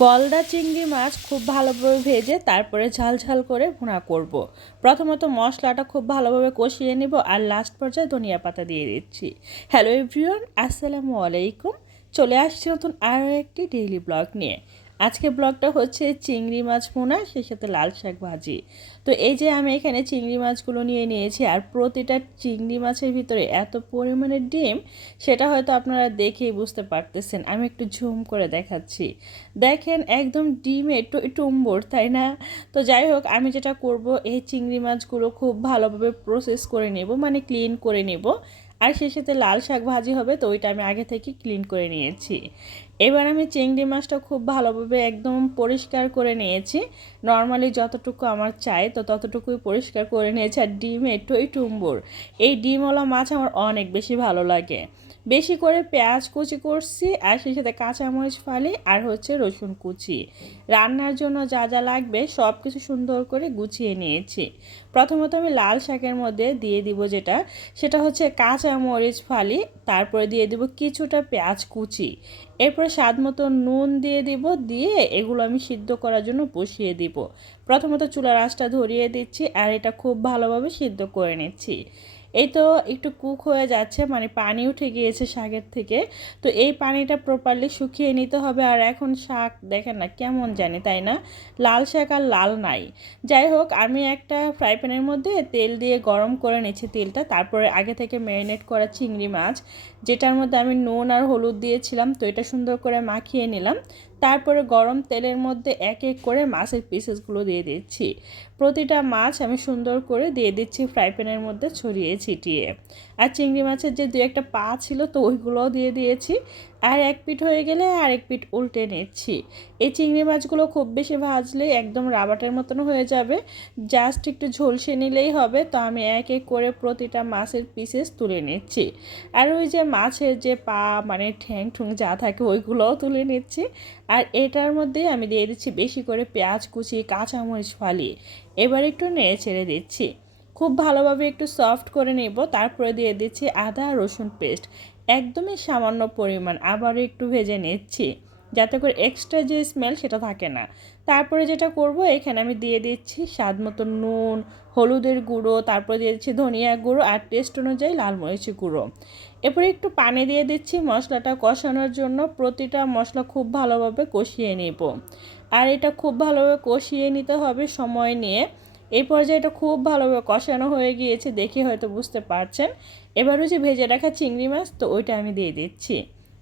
গলদা চিংড়ি মাছ খুব ভালোভাবে ভেজে তারপরে ঝাল ঝাল করে ভুনা করব। প্রথমত মশলাটা খুব ভালোভাবে কষিয়ে নিব আর লাস্ট পর্যায়ে ধনিয়া পাতা দিয়ে দিচ্ছি। হ্যালো এভরিওয়ান আসসালামু আলাইকুম। চলে আসছি নতুন আরও একটি ডেইলি ব্লগ নিয়ে। আজকে ব্লগটা হচ্ছে চিংড়ি মাছ ভুনা, সেই সাথে লাল শাক ভাজি। তো এই যে আমি এখানে চিংড়ি মাছগুলো নিয়ে নিয়েছি, আর প্রতিটা চিংড়ি মাছের ভিতরে এত পরিমাণে ডিম, সেটা হয়তো আপনারা দেখেই বুঝতে পারতেছেন। আমি একটু ঝুম করে দেখাচ্ছি। দেখেন একদম ডিমে টুম্বর, তাই না? তো যাই হোক, আমি যেটা করব, এই চিংড়ি মাছগুলো খুব ভালোভাবে প্রসেস করে নেব মানে ক্লিন করে নেব। আর সে সাথে লাল শাক ভাজি হবে, তো ওইটা আমি আগে থেকে ক্লিন করে নিয়েছি। এবার আমি চিংড়ি মাছটা খুব ভালোভাবে একদম পরিষ্কার করে নিয়েছি। নর্মালি যতটুকু আমার চাই, তো ততটুকুই পরিষ্কার করে নিয়েছি। আর ডিমে টই টুম্বুর। এই ডিমওয়ালা মাছ আমার অনেক বেশি ভালো লাগে। বেশি করে পেঁয়াজ কুচি করছি, আর সেই সাথে কাঁচামরিচ ফালি, আর হচ্ছে রসুন কুচি। রান্নার জন্য যা যা লাগবে সব কিছু সুন্দর করে গুছিয়ে নিয়েছি। প্রথমত আমি লাল শাকের মধ্যে দিয়ে দিব যেটা, সেটা হচ্ছে কাঁচামরিচ ফালি, তারপরে দিয়ে দিব কিছুটা পেঁয়াজ কুচি। এরপরে স্বাদ মতো নুন দিয়ে দিব, দিয়ে এগুলো আমি সিদ্ধ করার জন্য বসিয়ে দিব। প্রথমত চুলার আঁচটা ধরিয়ে দিচ্ছি, আর এটা খুব ভালোভাবে সিদ্ধ করে নিচ্ছি। এই তো একটু কুক হয়ে যাচ্ছে মানে পানি উঠে গিয়েছে শাকের থেকে। তো এই পানিটা প্রপারলি শুকিয়ে নিতে হবে। আর এখন শাক দেখেন না কেমন জানি, তাই না? লাল শাক আর লাল নাই। যাই হোক, আমি একটা ফ্রাই প্যানের মধ্যে তেল দিয়ে গরম করে নিচ্ছি তেলটা। তারপরে আগে থেকে ম্যারিনেট করা চিংড়ি মাছ, যেটার মধ্যে আমি নুন আর হলুদ দিয়েছিলাম, তো এটা সুন্দর করে মাখিয়ে নিলাম। তারপরে গরম তেলের মধ্যে এক এক করে মাছের পিসেসগুলো দিয়ে দিচ্ছি। প্রতিটা মাছ আমি সুন্দর করে দিয়ে দিচ্ছি ফ্রাই প্যানের মধ্যে ছড়িয়ে ছিটিয়ে। আর চিংড়ি মাছের যে দু একটা পা ছিল তো ওইগুলোও দিয়ে দিয়েছি। আর এক পিঠ হয়ে গেলে আর এক পিঠ উল্টে নিচ্ছি। এই চিংড়ি মাছগুলো খুব বেশি ভাজলে একদম রাবাটের মতন হয়ে যাবে। জাস্ট একটু ঝলসে নিলেই হবে, তো আমি এক এক করে প্রতিটা মাছের পিসেস তুলে নিচ্ছি। আর ওই যে মাছের যে পা মানে ঠ্যাং ঠুং যা থাকে ওইগুলোও তুলে নিচ্ছি। আর এটার মধ্যে আমি দিয়ে দিচ্ছি বেশি করে পেঁয়াজ কুচি, কাঁচামরিচ ফালিয়ে এবার একটু নেড়ে ছেড়ে দিচ্ছি। খুব ভালোভাবে একটু সফট করে নেব, তারপরে দিয়ে দিচ্ছি আদা রসুন পেস্ট একদমই সামান্য পরিমাণ আবার একটু ভেজে নিচ্ছি। যাতে করে এক্সট্রা যে স্মেল সেটা থাকে না। তারপরে যেটা করব, এখানে আমি দিয়ে দিচ্ছি স্বাদ মতো নুন, হলুদের গুঁড়ো, তারপরে দিয়ে দিচ্ছি ধনিয়া গুঁড়ো আর টেস্ট অনুযায়ী লাল মরিচের গুঁড়ো। এরপরে একটু পানি দিয়ে দিচ্ছি মশলাটা কষানোর জন্য। প্রতিটা মশলা খুব ভালোভাবে কষিয়ে নেব। আর এটা খুব ভালোভাবে কষিয়ে নিতে হবে সময় নিয়ে। এই পর্যায়ে এটা খুব ভালোভাবে কষানো হয়ে গিয়েছে দেখে হয়তো বুঝতে পারছেন। এবার হচ্ছে ভেজে রাখা চিংড়ি মাছ, তো ওইটা আমি দিয়ে দিচ্ছি।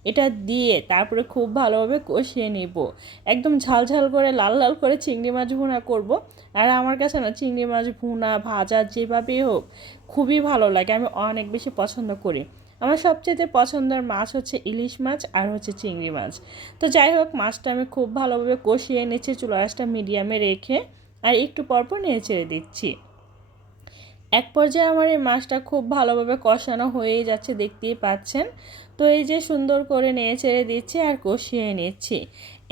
এটা দিয়ে তারপরে খুব ভালোভাবে কষিয়ে নিব। একদম ঝাল ঝাল করে, লাল লাল করে চিংড়ি মাছ ভুনা করব। আর আমার কাছে না চিংড়ি মাছ ভুনা, ভাজা, যেভাবেই হোক, খুবই ভালো লাগে। আমি অনেক বেশি পছন্দ করি। আমার সবচেয়ে পছন্দের মাছ হচ্ছে ইলিশ মাছ আর হচ্ছে চিংড়ি মাছ। তো যাই হোক, মাছটা আমি খুব ভালোভাবে কষিয়ে নিচ্ছি চুলাশটা মিডিয়ামে রেখে। আর একটু পরপর নেড়ে ছেড়ে দিচ্ছি। এক পর্যায়ে আমার এই মাছটা খুব ভালোভাবে কষানো হয়েই যাচ্ছে, দেখতেই পাচ্ছেন। তো এই যে সুন্দর করে নেড়ে ছেড়ে দিচ্ছি আর কষিয়ে নিচ্ছি।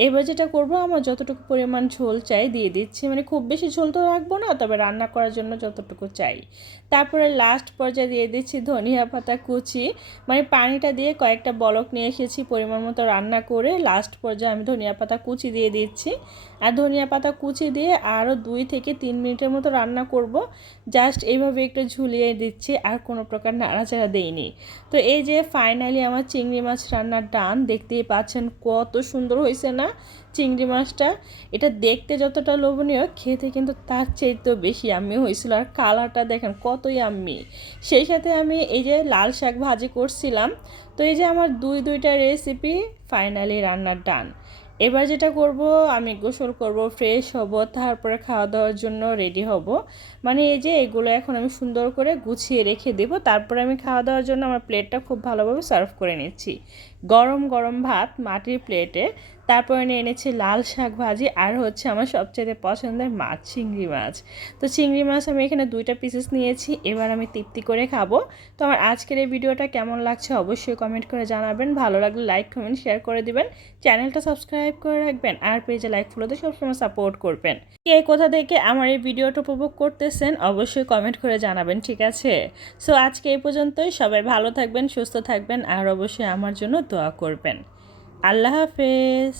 এবার যেটা করব, আমার যতটুকু পরিমাণ ঝোল চাই দিয়ে দিচ্ছি। মানে খুব বেশি ঝোল তো রাখব না, তবে রান্না করার জন্য যতটুকু চাই। তারপরে লাস্ট পর্যায়ে দিয়ে দিচ্ছি ধনিয়া পাতা কুচি। মানে পানিটা দিয়ে কয়েকটা বলক নিয়ে এসেছি পরিমাণ মতো রান্না করে। লাস্ট পর্যায়ে আমি ধনিয়া পাতা কুচি দিয়ে দিচ্ছি। আর ধনিয়া পাতা কুচি দিয়ে আরও দুই থেকে তিন মিনিটের মতো রান্না করব। জাস্ট এইভাবে একটু ঝুলিয়ে দিচ্ছি, আর কোনো প্রকার নাড়াচাড়া দেইনি। তো এই যে ফাইনালি আমার চিংড়ি মাছ রান্নার ডান, দেখতেই পাচ্ছেন কত সুন্দর হয়েছে না? চিংড়ি মাছটা, এটা দেখতে যতটা লোভনীয়, খেতে কিন্তু তার চেয়েতেও বেশি আম্মি হয়েছিল। আর কালারটা দেখেন কতই আমি সেই সাথে আমি এই যে লাল শাক ভাজি করছিলাম, তো এই যে আমার দুই দুইটা রেসিপি ফাইনালি রান্নার ডান এবার যেটা করব, আমি গোসল করব ফ্রেশ হব, তারপরে খাওয়া দাওয়ার জন্য রেডি হব। মানে এই যে এগুলো এখন আমি সুন্দর করে গুছিয়ে রেখে দেবো, তারপরে আমি খাওয়া দাওয়ার জন্য আমার প্লেটটা খুব ভালোভাবে সার্ভ করে নিচ্ছি। গরম গরম ভাত মাটির প্লেটে তারপরে নিয়ে এনেছি লাল শাক ভাজি আর হচ্ছে আমার সবচেয়ে পছন্দের মাছ, চিংড়ি মাছ। তো চিংড়ি মাছ আমি এখানে দুইটা পিসেস নিয়েছি, এবার আমি তৃপ্তি করে খাব। তো আমার আজকের এই ভিডিওটা কেমন লাগছে অবশ্যই কমেন্ট করে জানাবেন। ভালো লাগলে লাইক কমেন্ট শেয়ার করে দিবেন। চ্যানেলটা সাবস্ক্রাইব করে রাখবেন আর পেজে লাইক ফলোতে সবসময় সাপোর্ট করবেন। কে কোথা থেকে আমার এই ভিডিওটা উপভোগ করতেছেন অবশ্যই কমেন্ট করে জানাবেন, ঠিক আছে? সো আজকে এই পর্যন্তই। সবাই ভালো থাকবেন, সুস্থ থাকবেন আর অবশ্যই আমার জন্য দোয়া করবেন। আল্লাহ হাফেজ